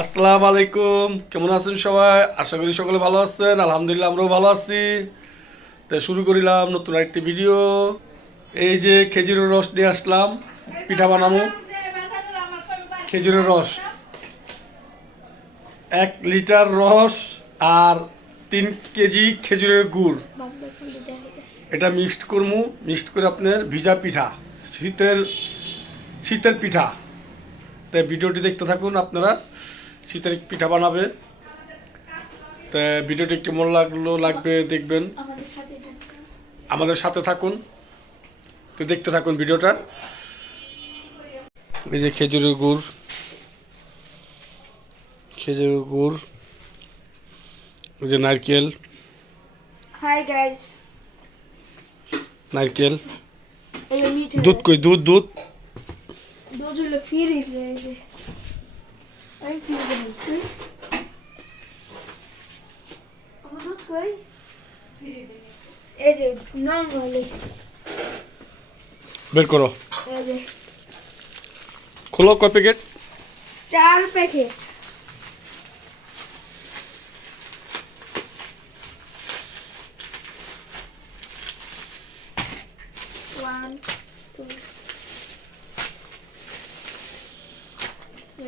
আসসালামু আলাইকুম, কেমন আছেন সবাই? আশা করি সকলে ভালো আছেন। আলহামদুলিল্লাহ আমরাও ভালো আছি। তাই শুরু করিলাম নতুন একটি ভিডিও। এই যে খেজুরের রস নিয়ে আসলাম, পিঠা বানাবো। খেজুরের রস 1 লিটার রস আর 3 কেজি খেজুরের গুড়, এটা মিক্সড করবো। মিক্সড করে আপনার ভিজা পিঠা, শীতের শীতের পিঠা। তাই ভিডিওটি দেখতে থাকুন, আপনারা শীতের পিঠা বানাবে। তা ভিডিওটি কেমন লাগবে দেখবেন, আমাদের সাথে থাকুন। তো দেখতে থাকুন ভিডিওটা। এই যে খেজুরের গুড়, ওই যে নারকেল, হাই গাইস, নারকেল, এই মিঠে দুধ কই, দুধ দুধ হলো ফ্রিজ এই যে এই ফ্রিজে নিচ্ছি। আমার দুধ কই? ফ্রিজে নিচ্ছি। এই যে নরমালি বের করো, এই যে খোলো। কয় প্যাকেট? 4 প্যাকেট। One, two.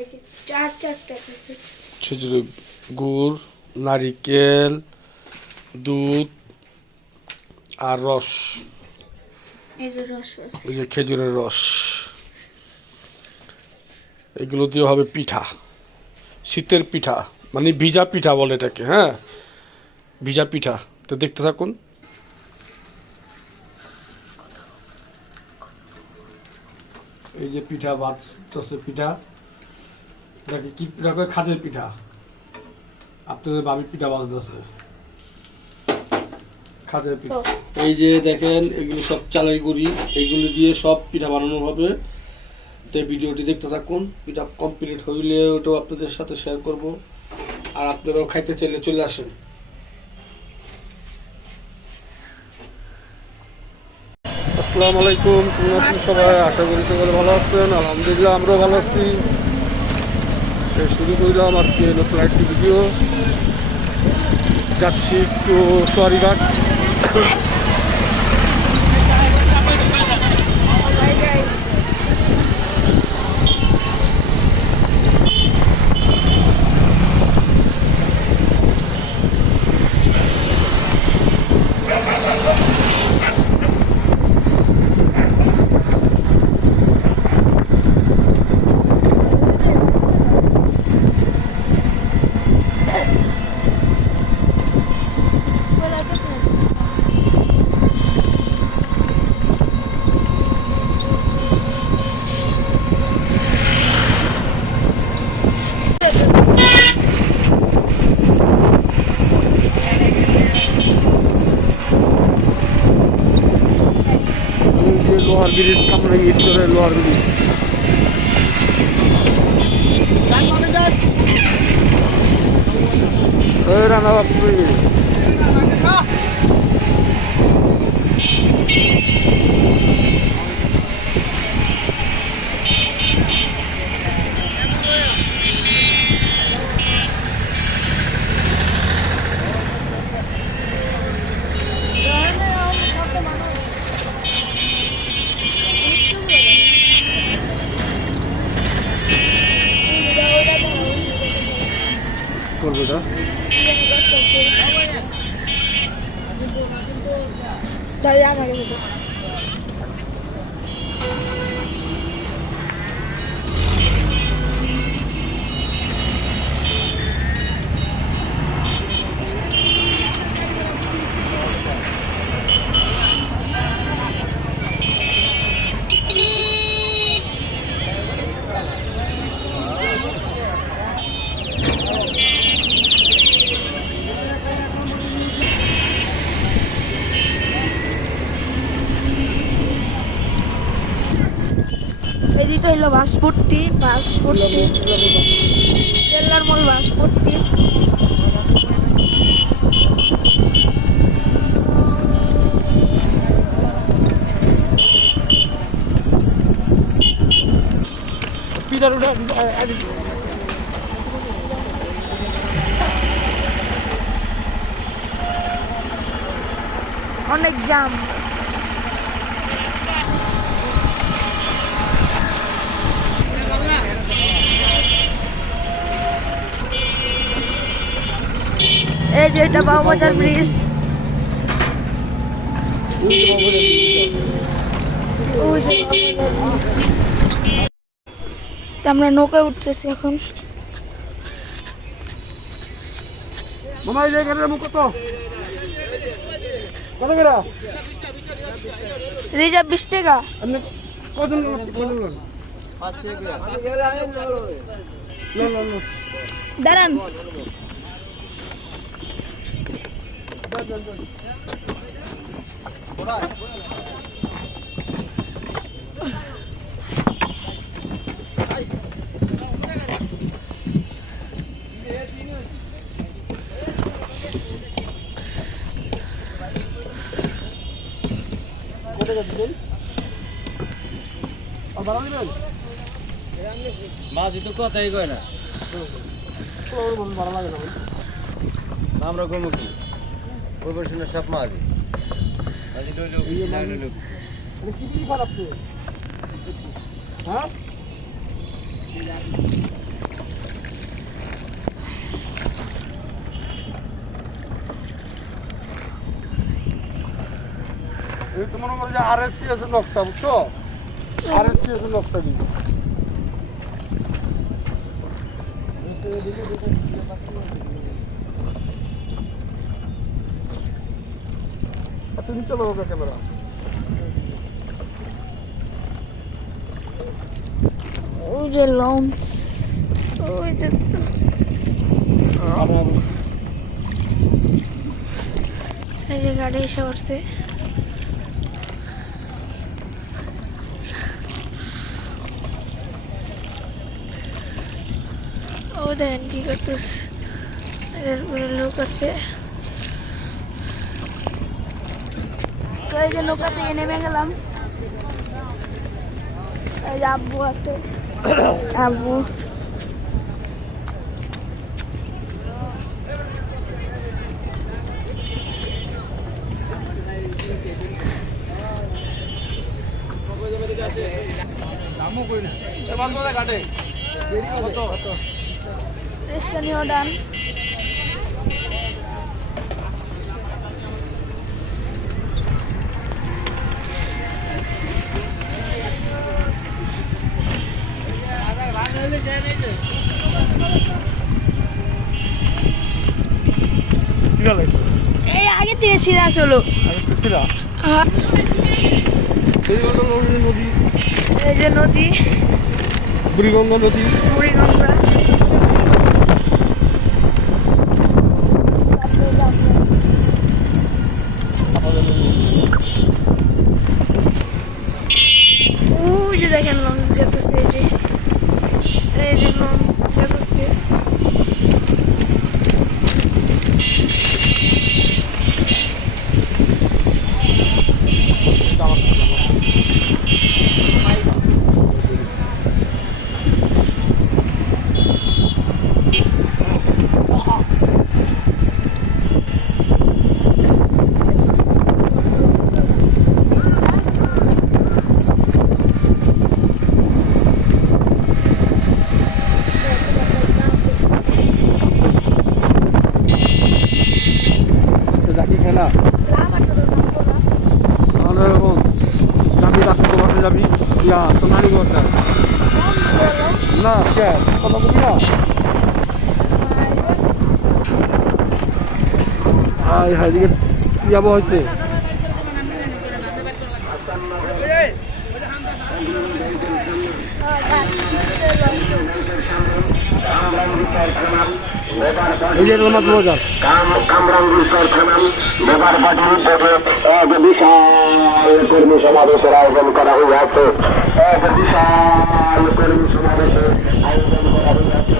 এই যে 4 প্যাকেট। খেজুরের গুড়, নারিকেল, দুধ আর রস। এই যে রস আছে। এই যে খেজুরের রস, এগুলো দিয়ে হবে পিঠা, শীতের পিঠা, মানে ভিজা পিঠা বলে এটাকে। হ্যাঁ, ভিজা পিঠা। তো দেখতে থাকুন। এই যে পিঠা বাজতেছে, পিঠা এটাকে কি পিঠা করে? খাজের পিঠা। আপনাদের বাবি পিঠা বাজতেছে, খাজের পিঠা। এই যে দেখেন, এগুলো সব চালের গুঁড়ি, এইগুলো দিয়ে সব পিঠা বানানো হবে। তো এই ভিডিওটি দেখতে থাকুন। পিঠা কমপ্লিট হইলে ওটাও আপনাদের সাথে শেয়ার করব। আর আপনারাও খাইতে চাইলে চলে আসেন। আসসালামু আলাইকুম, কেমন আছেন সবাই? আশা করি সকলে ভালো আছেন। আলহামদুলিল্লাহ আমরাও ভালো আছি। শুরু করলাম আজকে নতুন একটি ভিডিও। যাচ্ছি একটু সোয়ারিঘাট। হাই গাইস, লোহার ব্রিজ, কামরাঙ্গীর চরে লোহার ব্রিজ। রানা বাপু, করবো এটা। তাহলে আমাকে বলো। এদিকে হইলো বাসপট্টি, তেলার মোড় বাসপট্টি। পিঠার অনেক জাম। এই যে এটা বাবুবাজার ব্রিজ। ওই যে বাবুবাজার ব্রিজ। তো আমরা নৌকায় উঠতেছি এখন। মামা এই জায়গাটার মুখ কত কত করে রিজার্ভ 20 টাকা। আপনি কজন দাঁড়ান। মাঝি তো কথাই কয় না, আমরা করবো কি প্রফেশনাল সব মাঝি মাঝি লইলেও বেশি না লইলেও বেশি। হ্যাঁ এই তো মনে করো যে RSC আছে নকশা, বুঝছো? RSC আছে নকশা দিই। তুমি চলো ওকে ক্যামেরা। ওই যে লঞ্চ, ওই যে এই যে গাড়ি এসে পড়ছে। ও দেখেন কি করতেছে, লোক আসছে। তো এই যে নৌকা থেকে নেমে গেলাম। এই যে আব্বু আছে, আব্বু স্থানীয় ডান। এই আগে থেকে সিরাজ হলো। হ্যাঁ, এই যে নদী, বুড়িগঙ্গা নদী। বুড়িগঙ্গা। ওই যে দেখেন লঞ্চ যেতেছে, এই যে লঞ্চ যেতেছে। যাকি খেলা তাহলে এরকম যাবি রাস্তা বাসে যাবি ইয়া সোনালি গড়টা না কে কথা বলি না। হাই হাই দিকে যাব হয়েছে। এই যে মাত্র বাজার কামরাঙ্গুল কারখানার লেবার পার্টির উদ্যোগে এক বিশাল কর্মী সমাবেশের আয়োজন করা হইয়াছে। এক বিশাল কর্মী সমাবেশের আয়োজন করা হইয়াছে।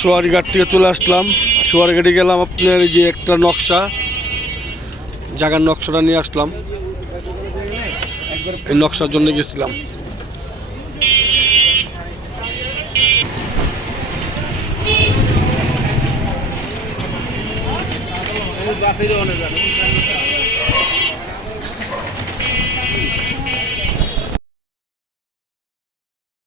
সোয়ারিঘাট থেকে চলে আসলাম। সোয়ারিঘাটে গেলাম, আপনার এই যে একটা নকশা, জায়গার নকশাটা নিয়ে আসলাম। এই নকশার জন্য গেছিলাম।